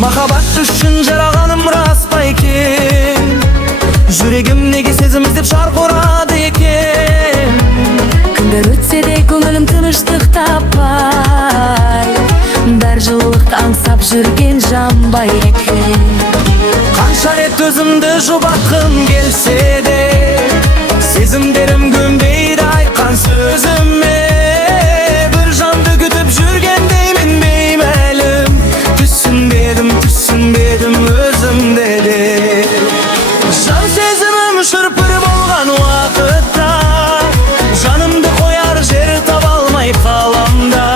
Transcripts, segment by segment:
Makabat üçün jaraganym rast bayken, Yüregimdeki sezim izlep şark urady eken. Günler ötse de köngülüm tınıştık tapay, Dar жылуулukты аңсап жүрген жанбай экен. Kança et özümdü jubatkım gelse de, Sezimlerim gömbeydi aytkan sözüme. Bir jandy kütüp жүрgендейmin beymelim, Түсünbedim özümde de. Jan sezimim şırpır bolgan vakıtta, Janımdı koyar jer tabalmay kalamda.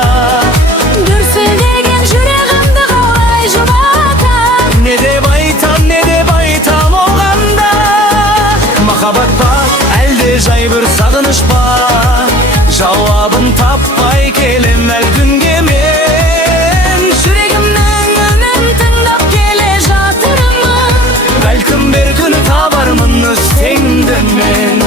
Дүрсүлдеген жүрегимди калай жубатам. Ne de baytam olganda. Makabat бар, әлде жай bir sagыныш бар, Jawabын tapmay kelem әл күнгө мен. Жүрегимдин үнүн тыңдап келе жатырмын, Бәлкім bir күн табармын өз теңді мен.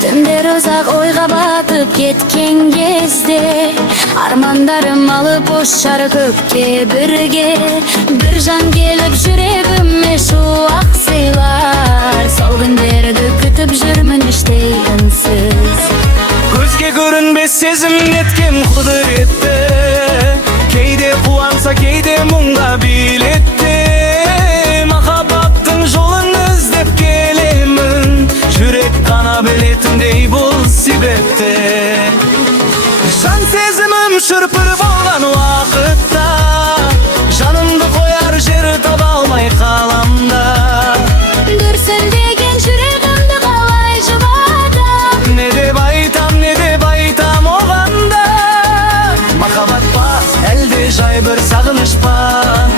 Түндер узак ойга батып кеткен кезде, Армандарым алып ұшар көкке бірге. Bir жан келіп жүрегіме шуақ сыйлар, Сол күндерді күтіп жүрмін іштей үнсіз. Көзге көрінбес сезім неткен құдіретті, Кейде қуанса, кейде мұңға билетті. Махаббаттың жолын іздеп келемін, Жүрек қана білетіндей бұл себепті. Жан сезімім шырпыр болған уақытта, Жанымды қояр жер таба алмай қаламда. Дүрсілдеген жүрегімді қалай жұбатам. Ne de baytam oğanda. Makabat бар, әлде жай bir sagыныш бар,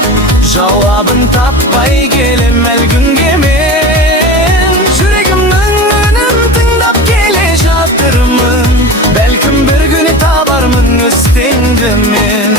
Jawabын tapmay kelem әл күнгө мен. Жүрегімнің үнін тыңдап келе жатырмын, Бәлкім bir күні табармын өз теңді мен.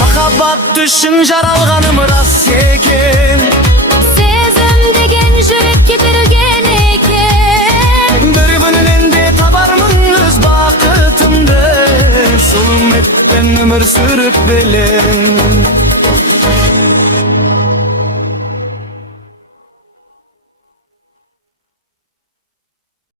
Makabat düşün jaralganym rast eken, Сезім деген жүрек кетірген екен. Bir günün endi tabarmın öz bakıtımdı, Şol ümitden ömür sürüp belem.